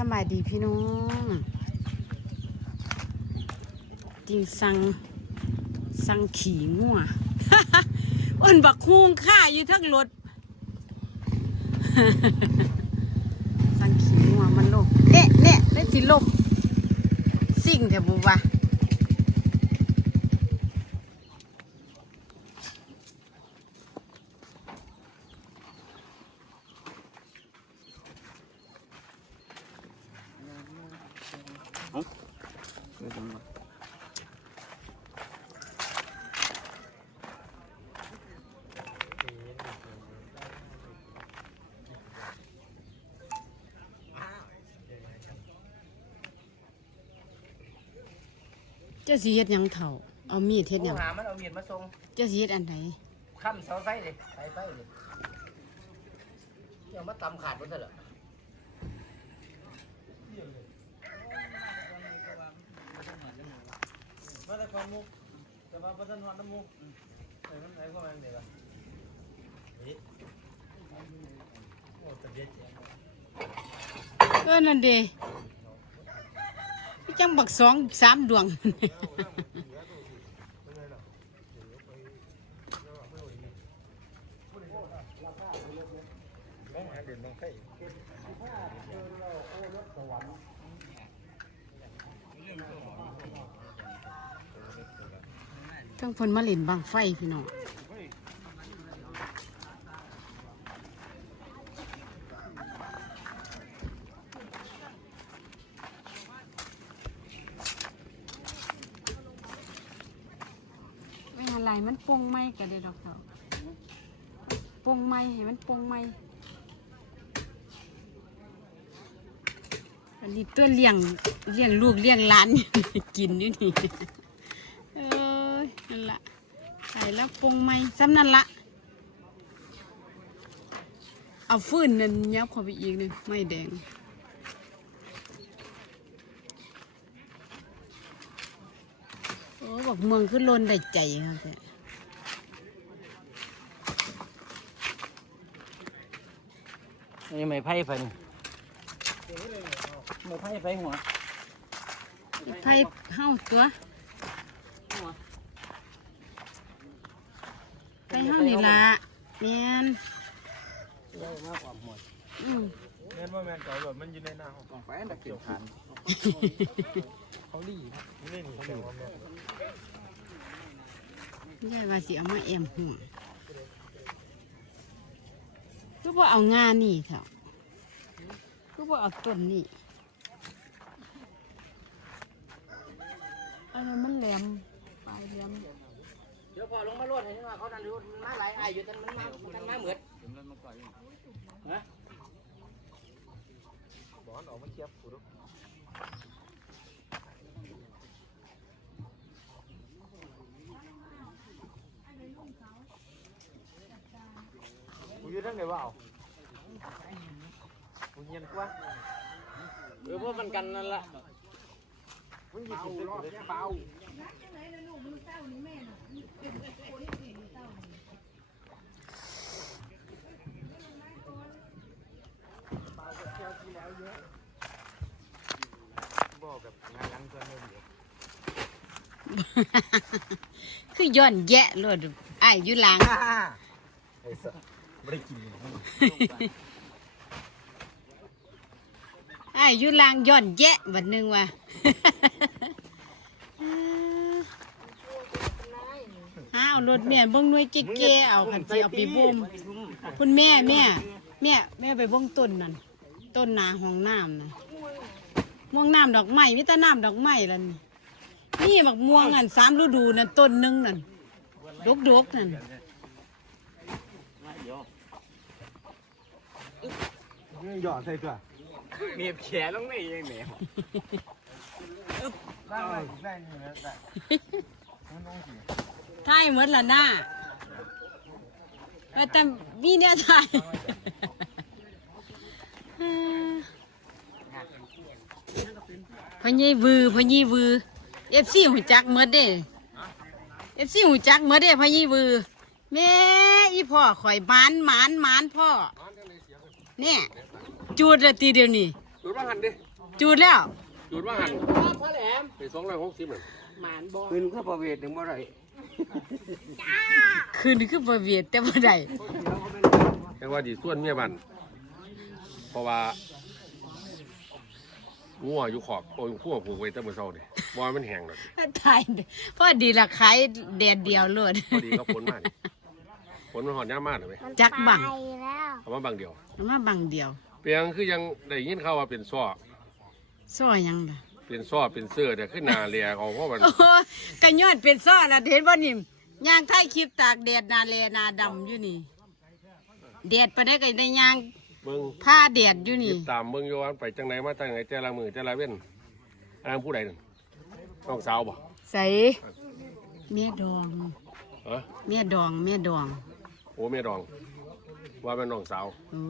สบายดีพี่น้องจริงสั่งสั่งขี่งัวอ้นบักฮวงค่าอยู่ทั้งรถสั่งขี่งัวมันลบเนี่ยเนี่ยได้สิลบสิ่งแถวบุวะ จ้าสีเฮ็ดหยังเถ่าเอามีดเฮ็ดหยังหามันเอามีดมาส่งเจ้าสีเฮ็ดอันไหนค้ำเสาไฟเลยไฟไฟเลยยังมาตำขาดมันเถอะเหรอมาแต่ความมุกแต่ว่าประทันหอดน้ำมุกไอ้มันไหนเข้ามาเดี๋ยวละโอ้แต่เย็ดเจ๋งเออนั่นเด้พี่ จังบักสองสามดวงน้องหาเด่นน้องไข่ทั้งเพิ่นมาเล่นบังไฟพี่น้อง ไรมันปงไหมก็ได้ดอกเต่าปงไหมให้มันปงไหมอันนี้ตัวเลี้ยงเลี้ยงลูกเลี้ยงหลาน กินอยู่นี่เอ้ยนั่นละใส่แล้วปงไหมซ้ำนั่นละเอาฟืนนั่นยับเข้าไปอีกหนึ่งไม่แดงโอ้บอกเมืองขึ้นลนได้ใจครับแต่ นี่ไม่ไพ่ไฟนี่ไม่ไพ่ไฟหัวอีไผ่เฮ้าตัวไผ่เฮ้านี่ละเนียนเยอะมากกว่าหัวอืมแม่นว่าแม่นเก่าแบบมันอยู่ในหน้าห้องกองไฟอันตะเกียบขันเขาดีนี่นี่นี่แต่ว่าแม่นยายว่าสิเอามาแอมหัว ก็บ่เอางานนี่เถอะก็บ่เอาต้นนี่อันนั้นมันแหลมปลายแหลมเดี๋ยวพอลงมาลวดเห็นว่าเขาดันรู้มาหลายอายอยู่แต่มันมามันมาเหมือนฮะบอกออกมาเทียบกูดู กูอยู่งไหนวะเอากูเงียนกว่าเออพวกมันกันนั่นละมึงหยิบสิบเลยเปล่าบอกแบบงานยังเพื่อนเริ่มเดี๋ยวคือย้อนแยะโลดอ้ายอยู่หลังไอ้สัส ไม่ได้กินเลยอ้ายอยู่หลังย้อนแยะบัดหนึงว่ะอ้าวรถแม่เบิ่งหน่วยเก๋ๆเอาคันสิเอาไปบ่มคุณแม่แม่แม่แม่ไปเบ้งต้นนั่นต้นนาห้องน้ำนะม่วงน้ำดอกไม้มิตรน้ำดอกไม้ล่ะนี่นี่บักม่วงอันสามฤดูนั่นต้นหนึงนั่นดกดกๆนั่น นี่หยอดใส่ตัวเมียแขนลงนี่ยังเหนียวได้ไหมได้นี่นะได้มันต้องสิถ่ายหมดละหน้าว่าแต่มีเนี่ยถ่ายพญีวือพญีวือเอฟซีหูจักเมดเด้เอฟซีหูจักเมดเด้พญีวือแม่อีพ่อข่อยมานมานมานพ่อเนี่ย จูดละตีเดียวนี่ดูบ้างหันดิจูดแล้วหยุดว่าหันพ่อแหลมไปสองร้อยหกสิบเหมือนหมานบ่ขึ้นก็ประเวทหนึ่งบ่ได้คืนนี้คือบ่เวียดแต่บ่ได้แต่ว่าดีส่วนเมียบันเพราะว่างัวอยู่ขอบโอ้ยขั้วผูกไว้ตั้งแต่เช้านี่บอยมันแห้งเลยตายพอดีละขายแดดเดียวโลดพอดีก็ฝนมากฝนมันหอนย่ามากเลยไหมจักบังเอามาบางเดียวเอามาบังเดียว เปียงคือยังได้ยินข่าวว่าเป็นซ้อซ้อยังล่ะเป็นซ้อเป็นเสื้อแต่ขึ้นหนาเรียเอาเพราะมันโอ้ยกะยอดเป็นซ้อน่ะเห็นบ่นี่ย่างไทยคลิปตากแดดนาแลนาดำอยู่นี่แดดไปได้ก็ได้ย่างเบิ่งผ้าแดดอยู่นี่ ติดตามเบิ่งโยวันไปจังไหนมาจังไหนแต่ละมือแต่ละเว้นอันนั้นผู้ใดนั่นน้องสาวบ่ใส่เมียดองเออเมียดองเมียดองโอ้แม่ดอง ว่าเป็นน้องสาว โอ้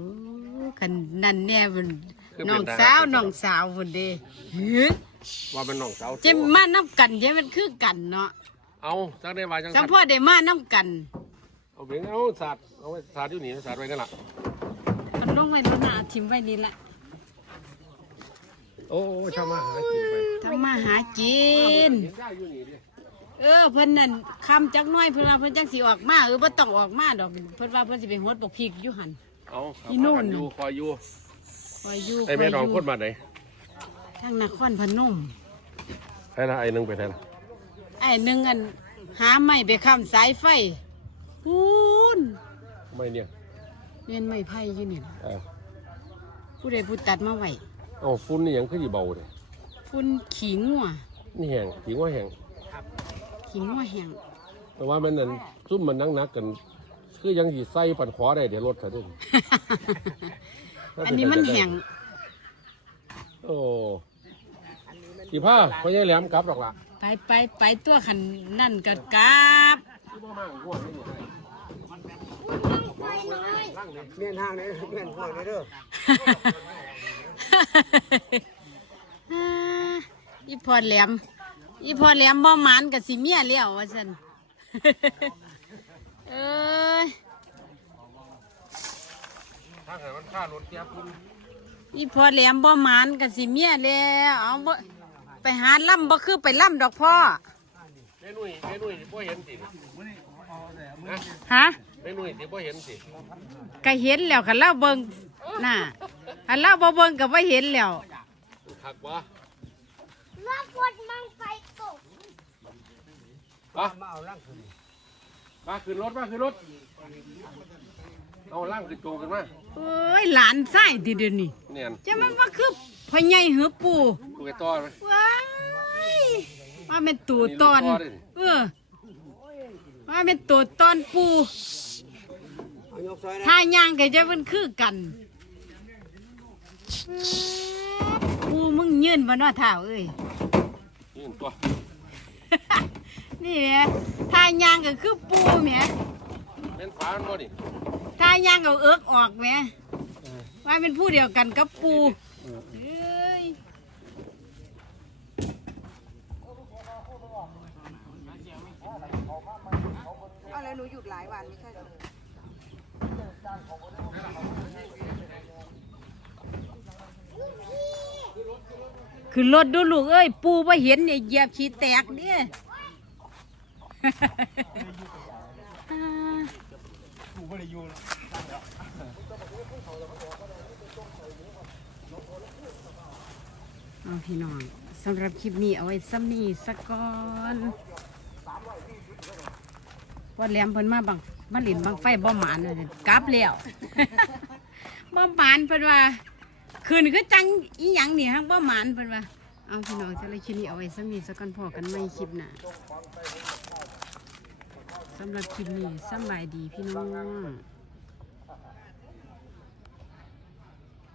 คันนั่นแน่บุนคือเป็นน้องทหาร สาวเป็นทหารน้องสาวบุนเด้เฮ้ยว่าเป็นน้องสาวจะมาน้ำกันจะมันคือกันเนาะเอาจังได้ว่าจังสัสัมตว์พ่อได้มาน้ำกันเอาเพียงเอาศาสตร์เอาไว้ศาสตร์อยู่นี่ศาสตร์ไว้นั่นล่ะมันลงไว้บนหน้าทิมไว้นี่ละโอ้โอ้ชาวมาหากินไปทำมาหากิน เห็นได้อยู่นี่ดิเออเพิ่นนั่นคำจักหน้อยเพิ่นว่าเพิ่นจังสิออกมาเออบ่ต้องออกมาดอกเพิ่นว่าเพิ่นสิไปฮดบกพริกอยู่หั่น เอาอีนู่น อยู่คอยอยู่คอยอยู่ไอ้แม่ดองคยคนบ้านไหนทางนครพนมใครละไอ้หนึงไปแทนไอ้หนึงอันหาไม้ไปค้ำสายไฟพูนไม่เนี่ยเรียนไม้ไผ่อยู่นี่ล่ะเออผู้ใดผู้ตัดมาไว้เอาฟุ้นนี่ยังขึ้นอยู่เบาเลยฝุ่นขี้งัวนี่แห้งถิงว่าแห้งขี้งัวแห้งแต่ว่ามันนั่นซุ่มมันนักนักๆกัน คือยังสีใส่ปันขอได้เดี๋ยวรถเถอะเด้ออันนี้มันแห้งโอ้สีผ้าพ่อใหญ่แหลมกลับหรอกล่ะไปไปไปตัวขันนั่นก็กราบเมียนห้างนี่เมียนห้างนี่เด้ออีพอแหลมอีพอแหลมบ่หมานกับสิเมียแล้วว่าซั่น เอ้ยถ้าเกิดมันฆ่ารถเสียพุ่นอีพอแหลมบ่หมานกับสิเมียแล้วเอาบ่ไปหาล่ำบ่คือไปล่ำดอกพ่อแม่นุ่ยแม่นุ่ยสิบ่เห็นสิฮะแม่นุ่ยสิบ่เห็นสิก็เห็นแล้วคันเล่าเบิ่งน่ะคันเล่าบ่เบิ่งก็บ่เห็นแล้วหักวะรอบกดมังไฟตกปะมาเอาล่างขึ้น มาขึ้นรถมาขึ้นรถเอาล่างขึ้นโจกันมาเอ้ยหลานชายติเดี๋ยวนี้เนียนจะมันว่าคือพ่อใหญ่หือปู่กูไปต่อไหมว้ายว่าเป็นตัวตอนอันนี้ลูกพ่อเด้อเออว่าเป็นตัวตอนปูเอายกซอยนะถ้าย่างก็จะมันคือกันปูมึงยืนบนว่าเท้าเอ้ยนี่ตัว นี่แหละถ้าย่างก็คือปูแหมเป็นฝามันบ่นี่ถ้าย่างก็เอิกออกแหมว่าเป็นผู้เดียวกันกับปูเอ้ยอะไรหนูหยุดหลายวันไม่ใช่เหรอคือรถดูลูกเอ้ย ปูว่าเห็นเนี่ยเหยียบขี้แตกเนี่ย เอาพี่น้องสำหรับคลิปนี้เอาไว้ซ้ำนี้สักก่อนว่าแหลมเพิ่นมาบังมาหลินบังไฟบ่หมานเลยกลับแล้วบ่หมานเพิ่นว่าคืนคือจังอีหยังนี่ฮังบ่หมานเพิ่นว่าเอาพี่น้องจะเลยคลิปนี้เอาไว้ซ้ำนี้สักก่อนพอกันไม่คลิปหน้า สำหรับคลิปนี้สบายดีพี่น้อง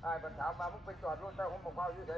ไอ้ปัญหามาพวกไปจอดรถแต่ผมบอกว่าอยู่ไหน